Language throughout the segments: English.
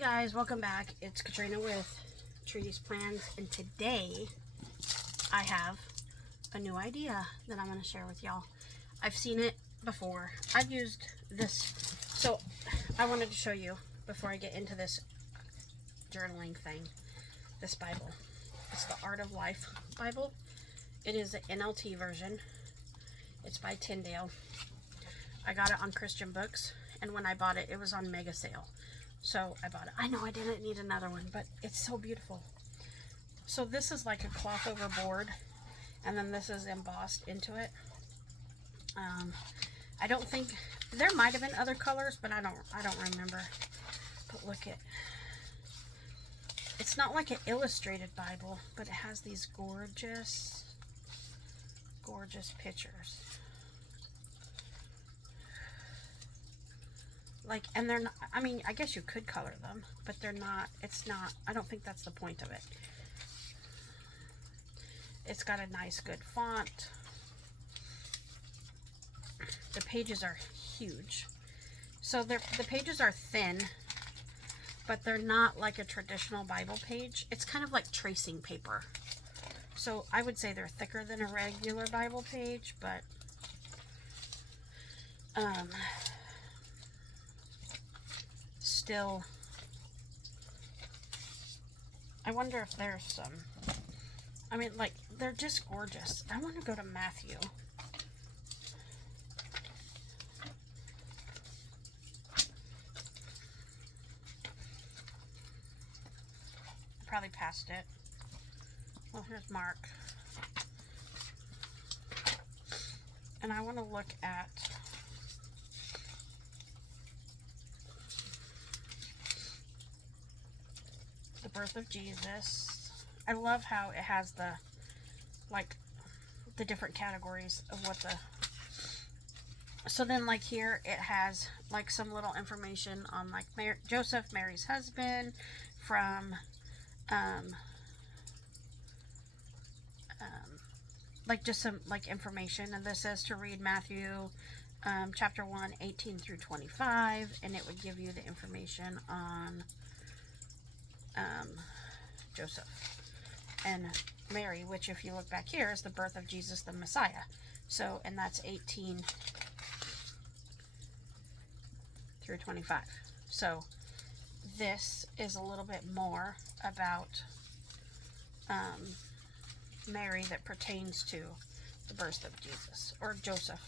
Guys, welcome back. It's Katrina with Trees Plans, and today I have a new idea that I'm going to share with y'all. I've seen it before. I've used this, so I wanted to show you before I get into this journaling thing, this Bible. It's the Art of Life Bible. It is the NLT version. It's by Tyndale. I got it on Christian Books, and when I bought it, it was on mega sale. So I bought it. I know I didn't need another one, but it's so beautiful. So this is like a cloth over board, and then this is embossed into it. I don't think there might have been other colors, but I don't remember. But look at, it's not like an illustrated Bible, but it has these gorgeous pictures. Like, and they're not, I mean, I guess you could color them, but they're not, it's not, I don't think that's the point of it. It's got a nice, good font. The pages are huge. So the pages are thin, but they're not like a traditional Bible page. It's kind of like tracing paper. So I would say they're thicker than a regular Bible page, but still, I wonder if there's some, I mean, like, they're just gorgeous. I want to go to Matthew. I probably passed it. Well, here's Mark. And I want to look at the birth of Jesus. I love how it has the, like, the different categories of what the, so then like here it has like some little information on like Joseph, Mary's husband, from like just some like information, and this says to read Matthew chapter 1, 18 through 25, and it would give you the information on Joseph and Mary, which if you look back here is the birth of Jesus the Messiah. So, and that's 18 through 25. So this is a little bit more about Mary that pertains to the birth of Jesus, or Joseph.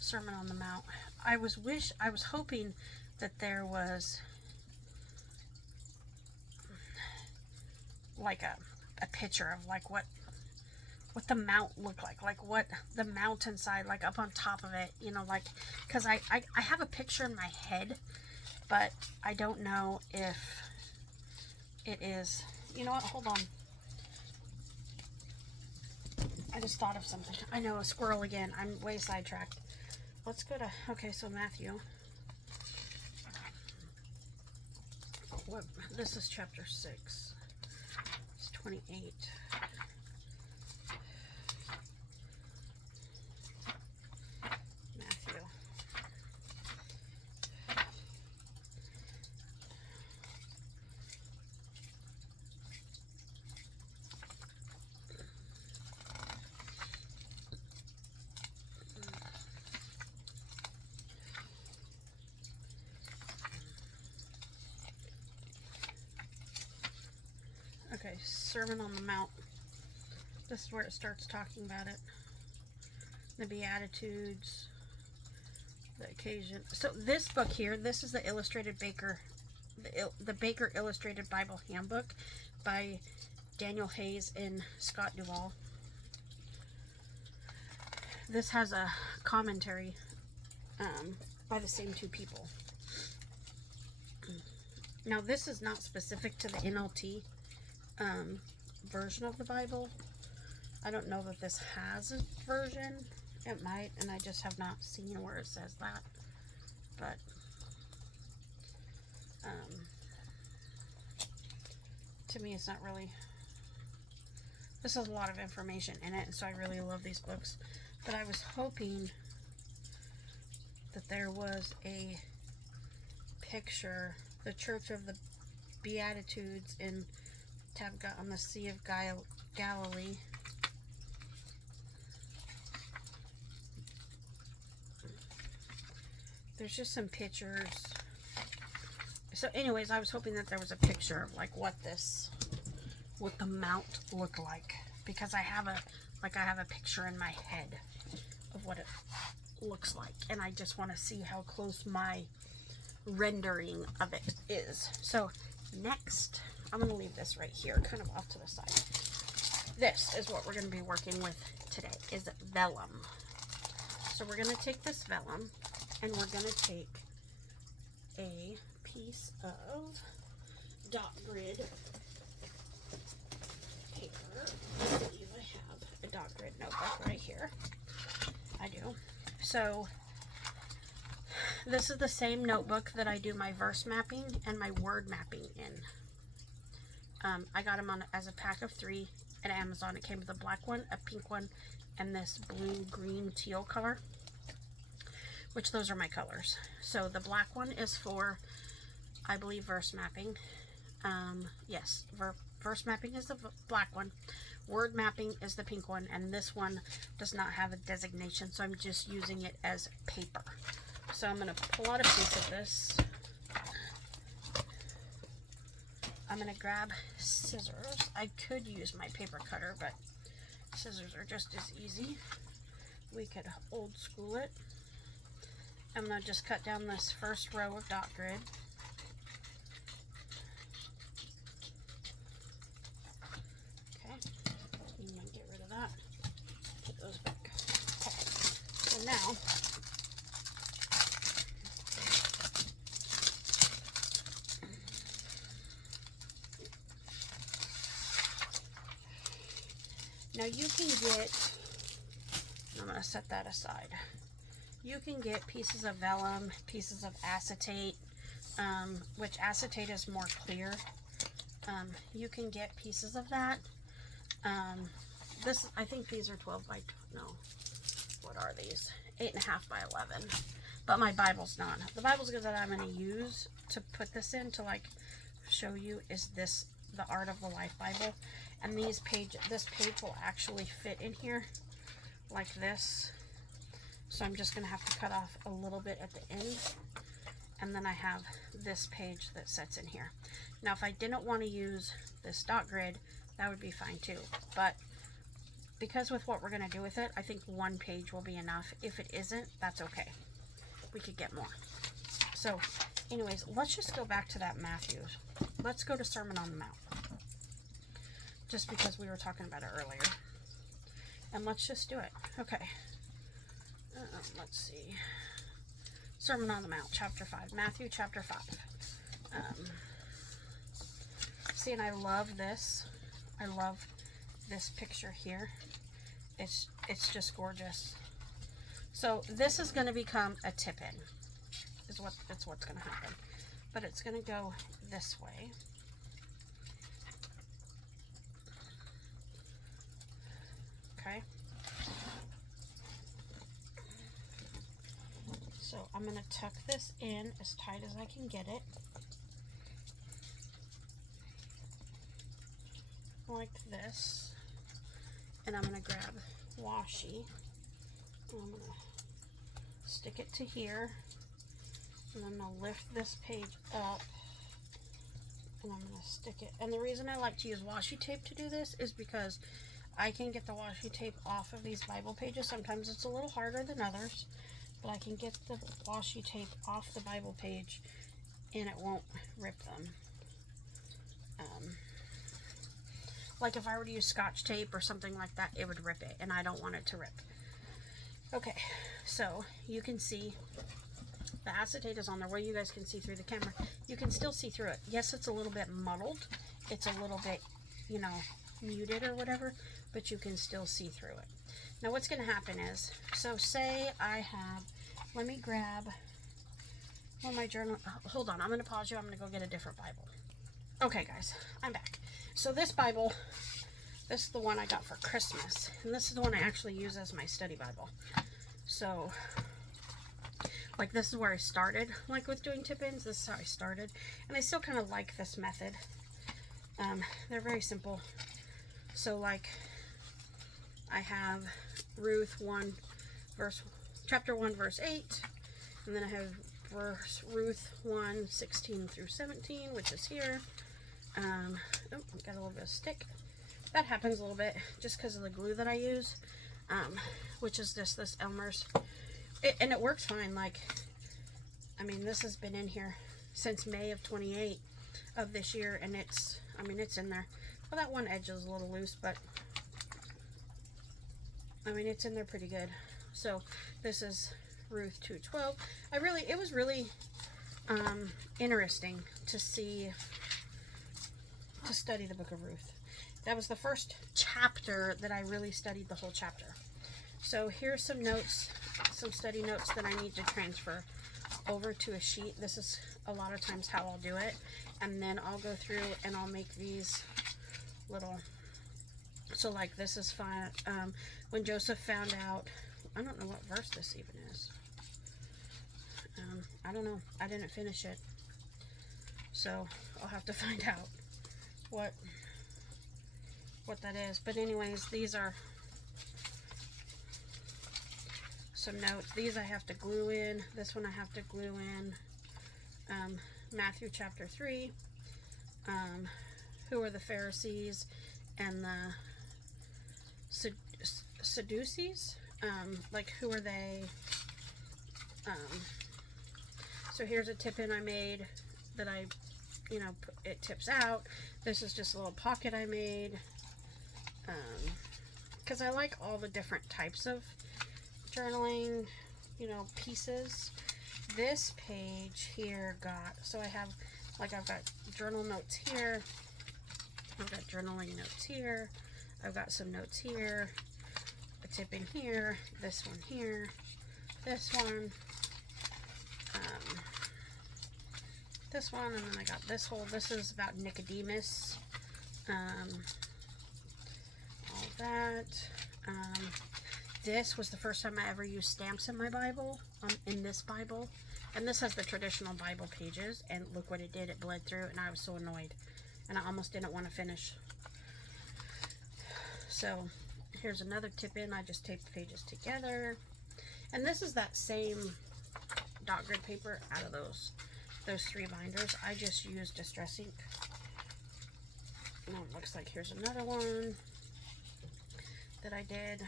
Sermon on the Mount. I was hoping that there was like a picture of like what the mount looked like what the mountainside, like up on top of it, you know, like, because I have a picture in my head, but I don't know if it is, you know what, hold on. I just thought of something. I know, a squirrel again. I'm way sidetracked. Let's go to, okay, so Matthew. What, this is chapter 6. It's 28. Matthew. Okay, Sermon on the Mount. This is where it starts talking about it. The Beatitudes, the occasion. So this book here, this is the illustrated Baker, the Baker Illustrated Bible Handbook by Daniel Hayes and Scott Duvall. This has a commentary by the same two people. Now this is not specific to the NLT version of the Bible. I don't know that this has a version. It might, and I just have not seen where it says that. But to me, it's not really. This has a lot of information in it, and so I really love these books. But I was hoping that there was a picture, the Church of the Beatitudes in Tabgha on the Sea of Galilee. There's just some pictures. So anyways, I was hoping that there was a picture of like what the mount looked like, because I have a picture in my head of what it looks like, and I just want to see how close my rendering of it is. So next, I'm going to leave this right here, kind of off to the side. This is what we're going to be working with today, is vellum. So we're going to take this vellum, and we're going to take a piece of dot grid paper. I believe I have a dot grid notebook right here. I do. So this is the same notebook that I do my verse mapping and my word mapping in. I got them as a pack of 3 at Amazon. It came with a black one, a pink one, and this blue, green, teal color, which those are my colors. So the black one is for, I believe, verse mapping. Yes, verse mapping is the black one. Word mapping is the pink one, and this one does not have a designation, so I'm just using it as paper. So I'm going to pull out a piece of this. I'm going to grab scissors. I could use my paper cutter, but scissors are just as easy. We could old school it. I'm going to just cut down this first row of dot grid. Okay, I'm going to get rid of that. Put those back. Okay, so now you can get, I'm going to set that aside. You can get pieces of vellum, pieces of acetate, which acetate is more clear. You can get pieces of that. I think these are 12 by, no, what are these? 8.5 by 11. But my Bible's not. The Bible's that I'm going to use to put this in to like show you is this, the Art of the Life Bible. And this page will actually fit in here like this. So I'm just going to have to cut off a little bit at the end. And then I have this page that sits in here. Now, if I didn't want to use this dot grid, that would be fine too. But because with what we're going to do with it, I think one page will be enough. If it isn't, that's okay. We could get more. So anyways, let's just go back to that Matthew. Let's go to Sermon on the Mount. Just because we were talking about it earlier. And let's just do it. Okay. Let's see. Sermon on the Mount, chapter 5. Matthew, chapter 5. See, and I love this. I love this picture here. It's just gorgeous. So this is going to become a tip-in. That's what's going to happen. But it's going to go this way. Okay. So I'm going to tuck this in as tight as I can get it. Like this. And I'm going to grab washi. And I'm going to stick it to here. And I'm going to lift this page up. And I'm going to stick it. And the reason I like to use washi tape to do this is because I can get the washi tape off of these Bible pages. Sometimes it's a little harder than others, but I can get the washi tape off the Bible page and it won't rip them. Like if I were to use Scotch tape or something like that, it would rip it, and I don't want it to rip. Okay, so you can see the acetate is on there. Well, you guys can see through the camera. You can still see through it. Yes, it's a little bit muddled. It's a little bit, you know, muted or whatever, but you can still see through it. Now what's going to happen is, so say I have, let me grab my journal. Hold on, I'm going to pause you. I'm going to go get a different Bible. Okay guys, I'm back. So this Bible, this is the one I got for Christmas, and this is the one I actually use as my study Bible. So Like, this is where I started, like, with doing tip-ins. This is how I started. And I still kind of like this method. They're very simple. So, like, I have Ruth 1, chapter 1, verse 8. And then I have Ruth 1, 16 through 17, which is here. Oh, got a little bit of stick. That happens a little bit just because of the glue that I use, which is this Elmer's. And it works fine. Like, I mean, this has been in here since May of 28 of this year, and it's in there. Well, that one edge is a little loose, but I mean, it's in there pretty good. So this is Ruth 2:12. It was really interesting to study the book of Ruth. That was the first chapter that I really studied the whole chapter. So here's some notes, some study notes that I need to transfer over to a sheet. This is a lot of times how I'll do it. And then I'll go through and I'll make these little, so like this is fine. When Joseph found out, I don't know what verse this even is. I don't know. I didn't finish it. So I'll have to find out what that is. But anyways, these are some notes. These I have to glue in. This one I have to glue in. Matthew chapter 3. Who are the Pharisees and the Sadducees? Like, who are they? So here's a tip-in I made that it tips out. This is just a little pocket I made. Because I like all the different types of journaling, pieces. This page here so I have, like, I've got journal notes here. I've got journaling notes here. I've got some notes here. A tip in here. This one here. This one. This one, and then I got this whole, this is about Nicodemus. All that. This was the first time I ever used stamps in my Bible, in this Bible. And this has the traditional Bible pages, and look what it did. It bled through, and I was so annoyed. And I almost didn't want to finish. So, here's another tip in. I just taped the pages together. And this is that same dot grid paper out of those 3 binders. I just used Distress ink. And it looks like here's another one that I did.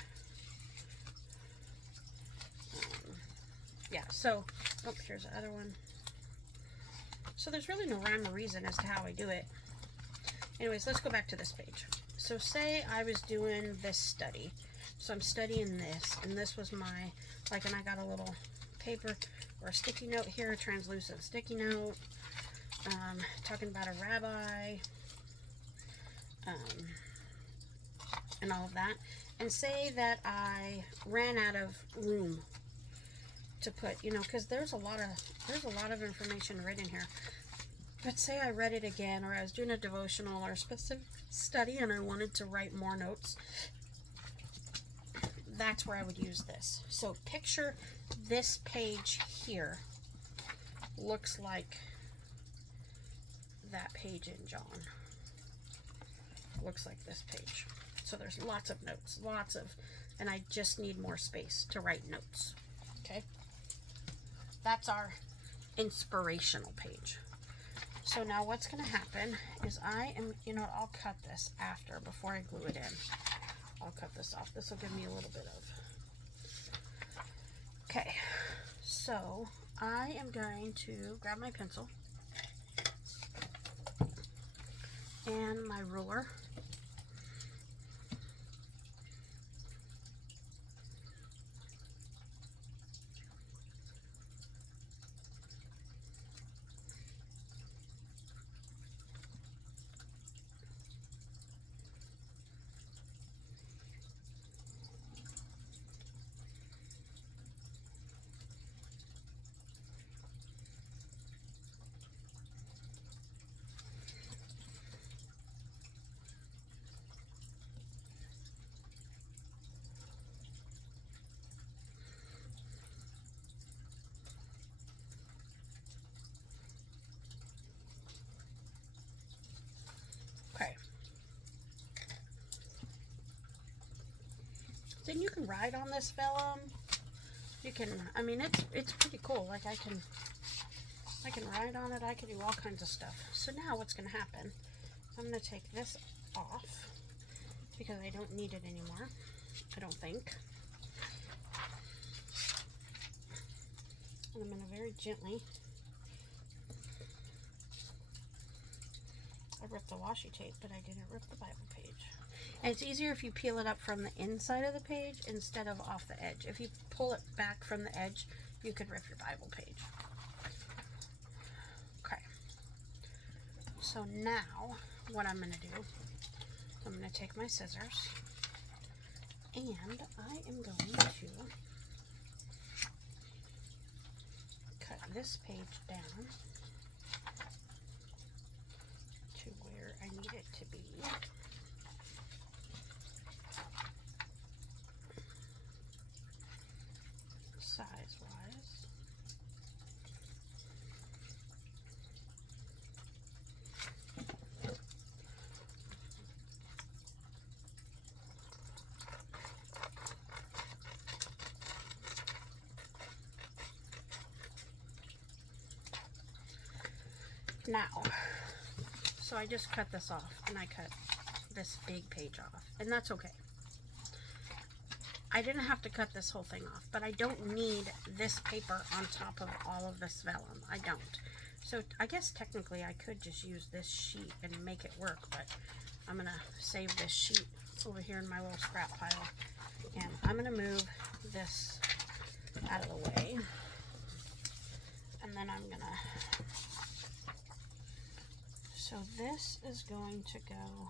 Yeah, so, oh, here's the other one. So there's really no rhyme or reason as to how I do it. Anyways, let's go back to this page. So say I was doing this study. So I'm studying this, and this was my, like, and I got a little paper or a sticky note here, a translucent sticky note, talking about a rabbi, and all of that. And say that I ran out of room to put, because there's a lot of information written here. But say I read it again, or I was doing a devotional or a specific study and I wanted to write more notes, that's where I would use this. So picture this page here looks like that page in John. Looks like this page. So there's lots of notes, and I just need more space to write notes. Okay? That's our inspirational page. So now what's going to happen is I'll cut this after, before I glue it in. I'll cut this off. This will give me a little bit of... Okay, so I am going to grab my pencil and my ruler. Okay. Then you can write on this vellum. You can, I mean, it's pretty cool. Like I can write on it. I can do all kinds of stuff. So now what's going to happen, I'm going to take this off because I don't need it anymore. I don't think. And I'm going to very gently, I ripped the washi tape, but I didn't rip the Bible page. And it's easier if you peel it up from the inside of the page instead of off the edge. If you pull it back from the edge, you could rip your Bible page. Okay. So now, what I'm going to do, I'm going to take my scissors, and I am going to cut this page down to where I need it to be. Size-wise. Now, so I just cut this off, and I cut this big page off, and that's okay. I didn't have to cut this whole thing off, but I don't need this paper on top of all of this vellum. I don't. So I guess technically I could just use this sheet and make it work, but I'm going to save this sheet over here in my little scrap pile, and I'm going to move this out of the way, and then I'm going to, so this is going to go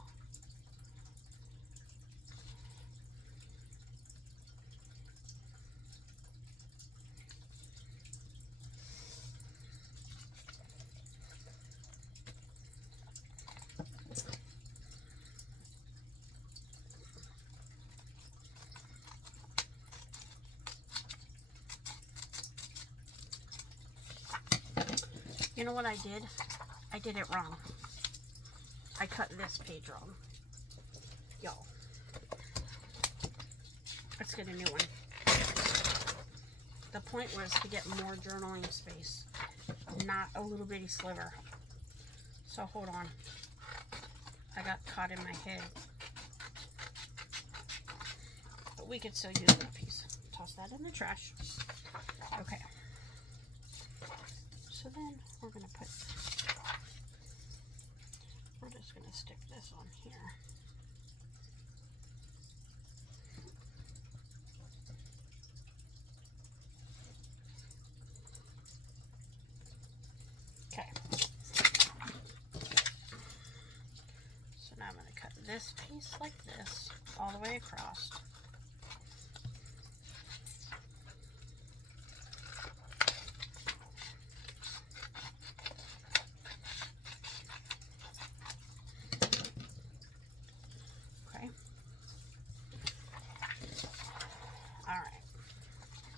You know what I did? I did it wrong. I cut this page wrong. Y'all. Let's get a new one. The point was to get more journaling space, not a little bitty sliver. So hold on. I got caught in my head. But we could still use that piece. Toss that in the trash. Okay. So then we're going to put, we're just going to stick this on here. Okay. So now I'm going to cut this piece like this all the way across.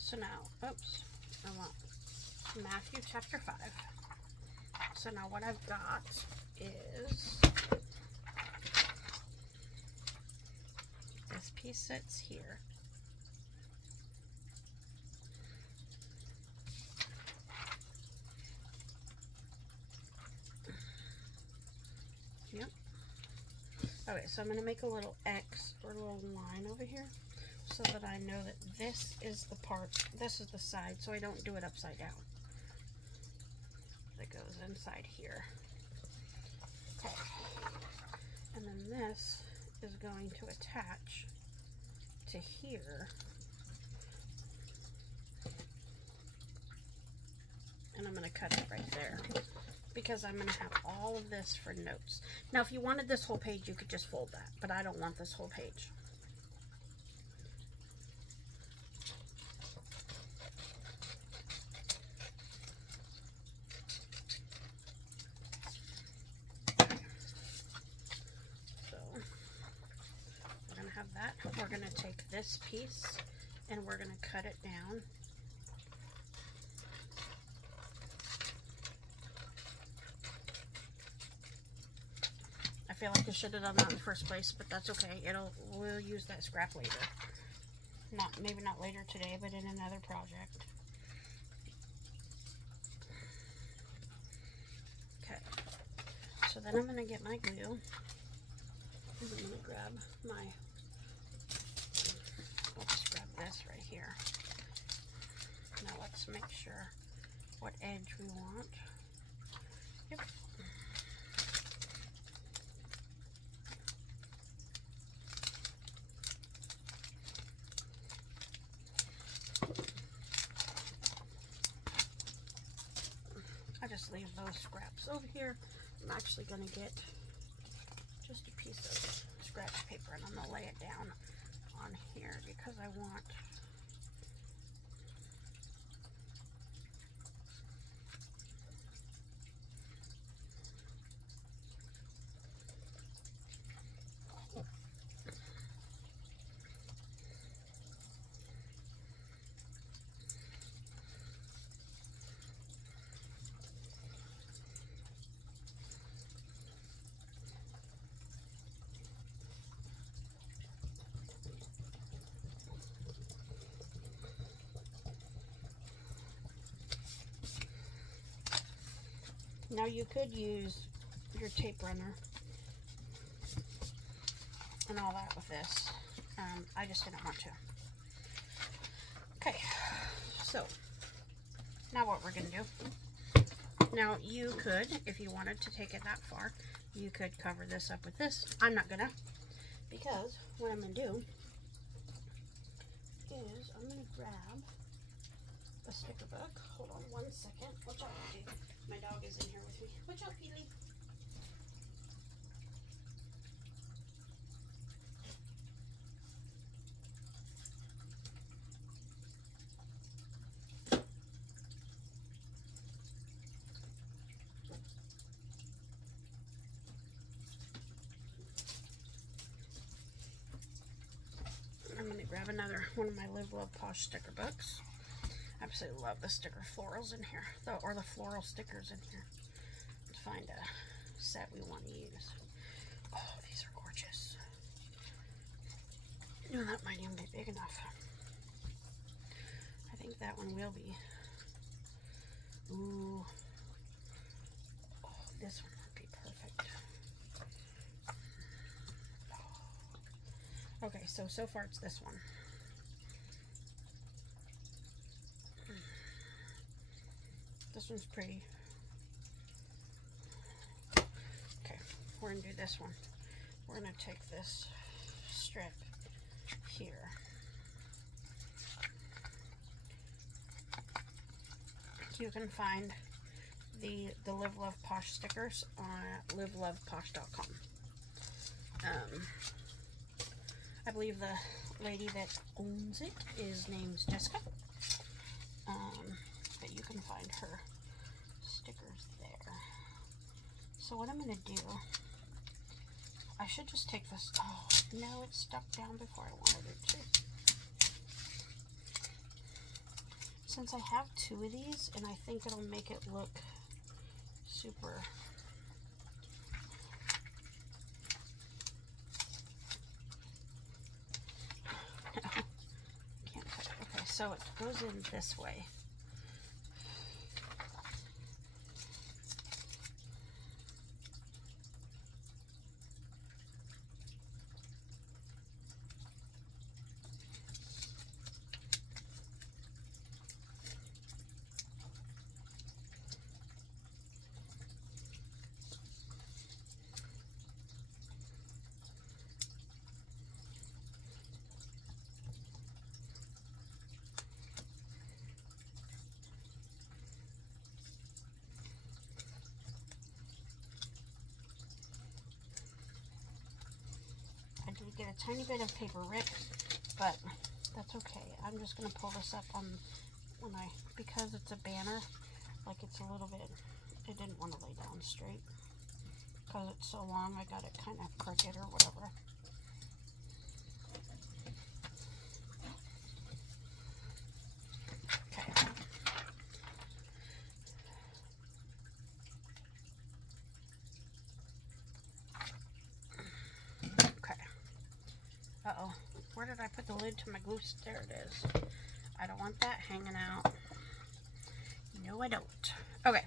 So now, oops, I want Matthew chapter 5. So now what I've got is this piece sits here. Yep. Okay, so I'm going to make a little X or a little line over here, so that I know that this is the part, this is the side, so I don't do it upside down. That goes inside here. Okay. And then this is going to attach to here. And I'm going to cut it right there, because I'm going to have all of this for notes. Now, if you wanted this whole page, you could just fold that, but I don't want this whole page. We're going to take this piece and we're going to cut it down. I feel like I should have done that in the first place, but that's okay. We'll use that scrap later. Maybe not later today, but in another project. Okay. So then I'm gonna get my glue. I'm gonna grab my. I'll just grab this right here. Now let's make sure what edge we want. Yep. I just leave those scraps over here. I'm actually going to get just a piece of scratch paper and I'm going to lay it down on here because I want now you could use your tape runner and all that with this. I just didn't want to. Okay, so now what we're gonna do. Now you could, if you wanted to take it that far, you could cover this up with this. I'm not gonna, because what I'm gonna do is I'm gonna grab a sticker book. Hold on one second. Watch out, dude. My dog is in here with me. Watch out, Peely. I'm going to grab another one of my Live Love Posh sticker books. I absolutely love the sticker florals in here, or the floral stickers in here. Let's find a set we want to use. Oh, these are gorgeous. No, that might even be big enough. I think that one will be. Ooh. Oh, this one would be perfect. Okay, so far it's this one. This one's pretty. Okay, we're gonna do this one. We're gonna take this strip here. You can find the Live Love Posh stickers on liveloveposh.com. I believe the lady that owns it is named Jessica. But you can find her stickers there. So what I'm going to do, I should just take this. Oh, no, it's stuck down before I wanted it to. Since I have two of these, and I think it'll make it look super. Can't put it. Okay, so it goes in this way. I did get a tiny bit of paper ripped, but that's okay. I'm just going to pull this up on because it's a banner, like it's a little bit, I didn't want to lay down straight because it's so long. I got it kind of crooked or whatever. Okay. Where did I put the lid to my glue? There it is. I don't want that hanging out. No, I don't. Okay,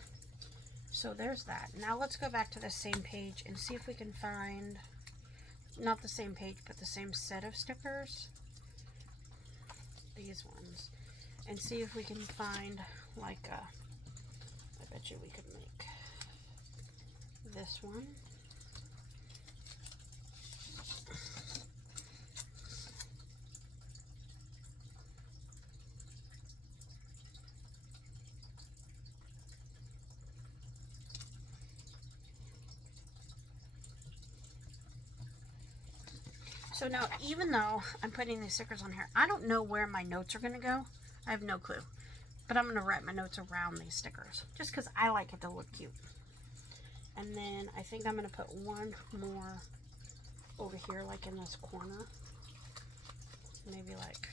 so there's that. Now let's go back to the same page and see if we can find, not the same page, but the same set of stickers. These ones. And see if we can find, like, I bet you we could make this one. So now, even though I'm putting these stickers on here, I don't know where my notes are going to go. I have no clue. But I'm going to write my notes around these stickers, just because I like it to look cute. And then I think I'm going to put one more over here, like in this corner. Maybe like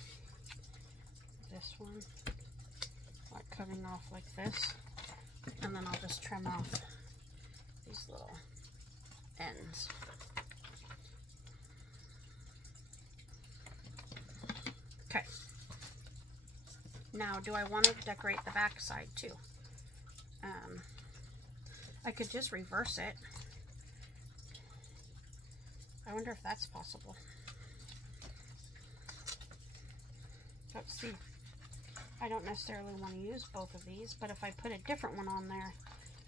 this one, like cutting off like this. And then I'll just trim off these little ends. Okay. Now, do I want to decorate the back side too? I could just reverse it. I wonder if that's possible. Let's see. I don't necessarily want to use both of these, but if I put a different one on there,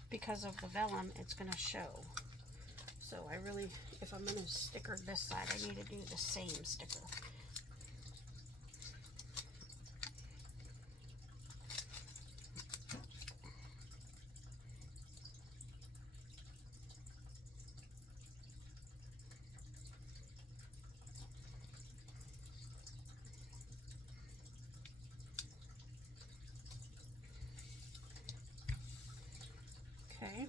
because of the vellum, it's going to show. So I really, if I'm going to sticker this side, I need to do the same sticker. Okay.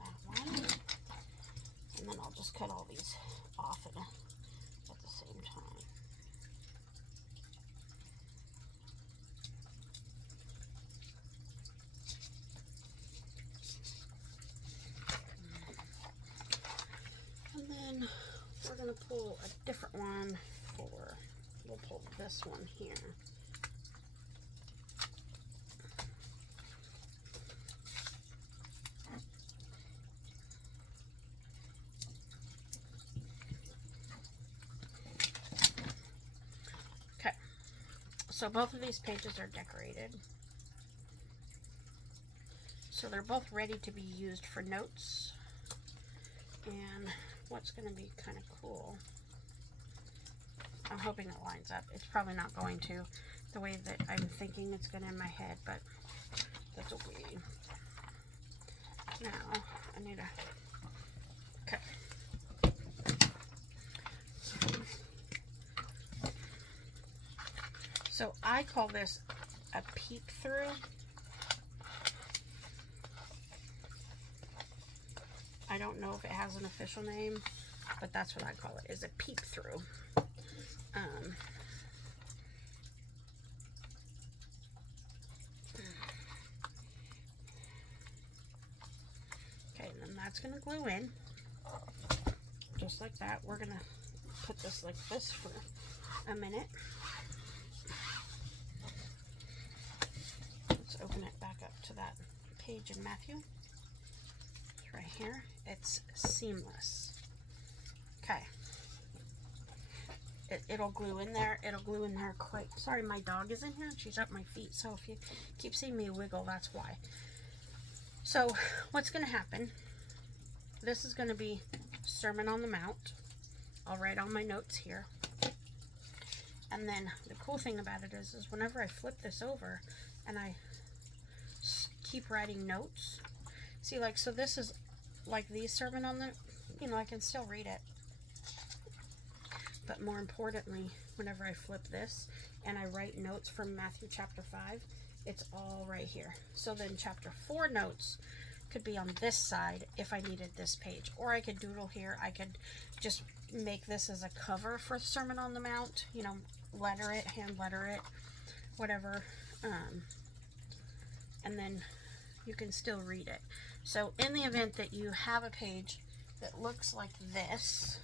That one. And then I'll just cut all these off at the same time. And then we're going to pull a different one for, we'll pull this one here. Okay, so both of these pages are decorated. So they're both ready to be used for notes. And what's going to be kind of cool, I'm hoping it lines up. It's probably not going to, the way that I'm thinking it's going to in my head, but that's okay. Now, I need to, okay. So I call this a peek through. I don't know if it has an official name, but that's what I call it, is a peek through. Okay, and then that's going to glue in, just like that. We're going to put this like this for a minute. Let's open it back up to that page in Matthew. It's right here. It's seamless. Okay. It'll glue in there. It'll glue in there quite. Sorry, my dog is in here and she's up my feet. So if you keep seeing me wiggle, that's why. So what's going to happen? This is going to be Sermon on the Mount. I'll write all my notes here. And then the cool thing about it is whenever I flip this over and I keep writing notes, see, like, so this is like the Sermon on the, you know, I can still read it. But more importantly, whenever I flip this and I write notes from Matthew chapter 5, it's all right here. So then chapter 4 notes could be on this side if I needed this page. Or I could doodle here. I could just make this as a cover for Sermon on the Mount. You know, letter it, hand letter it, whatever. And then you can still read it. So in the event that you have a page that looks like this,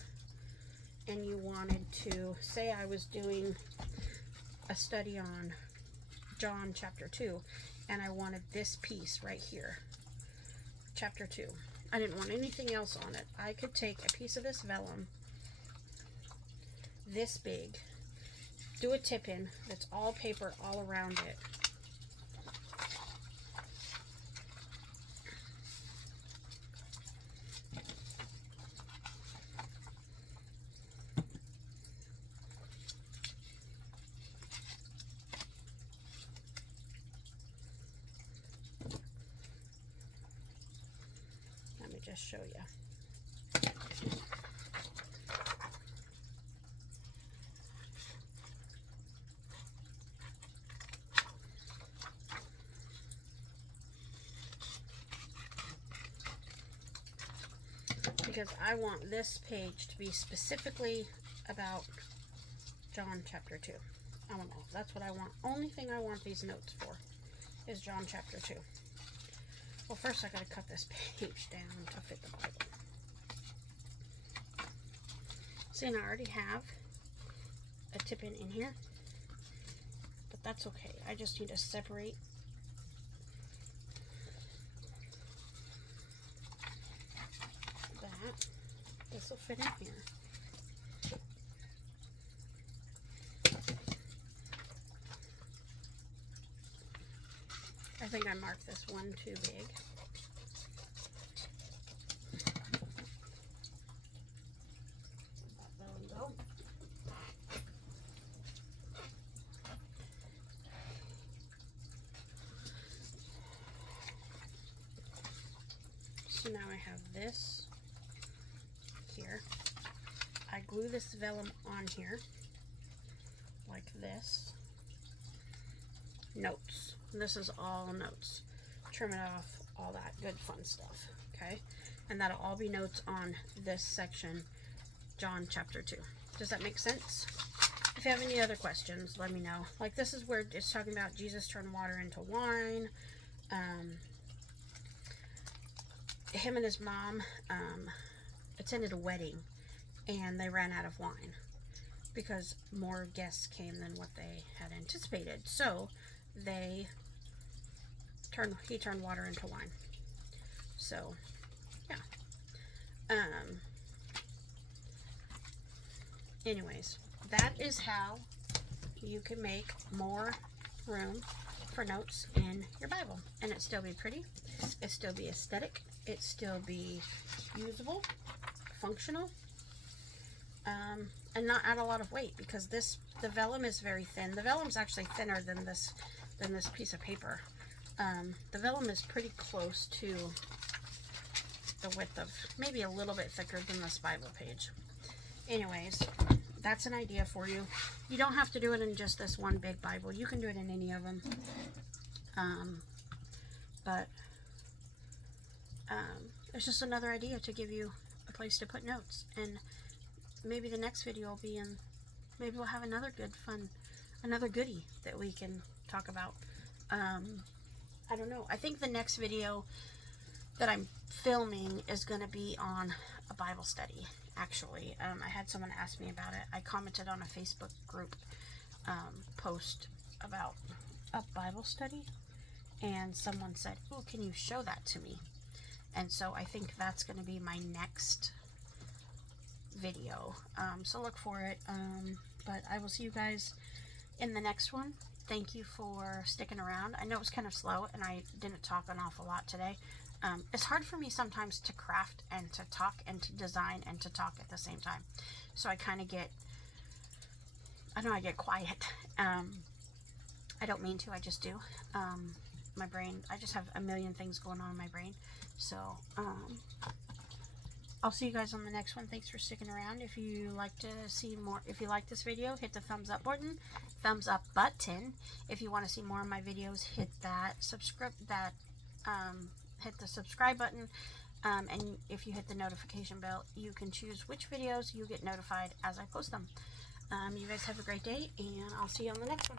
and you wanted to, say I was doing a study on John chapter 2, and I wanted this piece right here, chapter 2. I didn't want anything else on it. I could take a piece of this vellum, this big, do a tip-in that's all paper all around it. Let me just show you. Because I want this page to be specifically about John chapter 2. I don't know. That's what I want. Only thing I want these notes for is John chapter 2. Well, first I gotta cut this page down to fit the Bible. See, and I already have a tip-in in here, but that's okay. I just need to separate that. This will fit in here. I think I marked this one too big. There we go. So now I have this here. I glue this vellum on here like this. Notes. This is all notes. Trim it off, all that good fun stuff. Okay, and that'll all be notes on this section, John chapter 2. Does that make sense? If you have any other questions, let me know. Like, this is where it's talking about Jesus turned water into wine. Him and his mom attended a wedding, and they ran out of wine because more guests came than what they had anticipated. So he turned water into wine. So yeah. Anyways, that is how you can make more room for notes in your Bible, and it still be pretty, it still be aesthetic, it still be usable, functional, and not add a lot of weight, because the vellum is very thin. The vellum is actually thinner than this piece of paper. The vellum is pretty close to the width of, maybe a little bit thicker than this Bible page. Anyways, that's an idea for you. You don't have to do it in just this one big Bible. You can do it in any of them. But it's just another idea to give you a place to put notes. And maybe the next video will be in, maybe we'll have another another goodie that we can talk about. I don't know. I think the next video that I'm filming is going to be on a Bible study, actually. I had someone ask me about it. I commented on a Facebook group post about a Bible study, and someone said, "Oh, can you show that to me?" And so I think that's going to be my next video. So look for it. But I will see you guys in the next one. Thank you for sticking around. I know it was kind of slow and I didn't talk an awful lot today. It's hard for me sometimes to craft and to talk and to design and to talk at the same time. So I kind of get, I get quiet. I don't mean to, I just do. My brain, I just have a million things going on in my brain. So, I'll see you guys on the next one. Thanks for sticking around. If you like to see more, if you like this video, hit the thumbs up button. If you want to see more of my videos, hit that hit the subscribe button. And if you hit the notification bell, you can choose which videos you get notified as I post them. You guys have a great day, and I'll see you on the next one.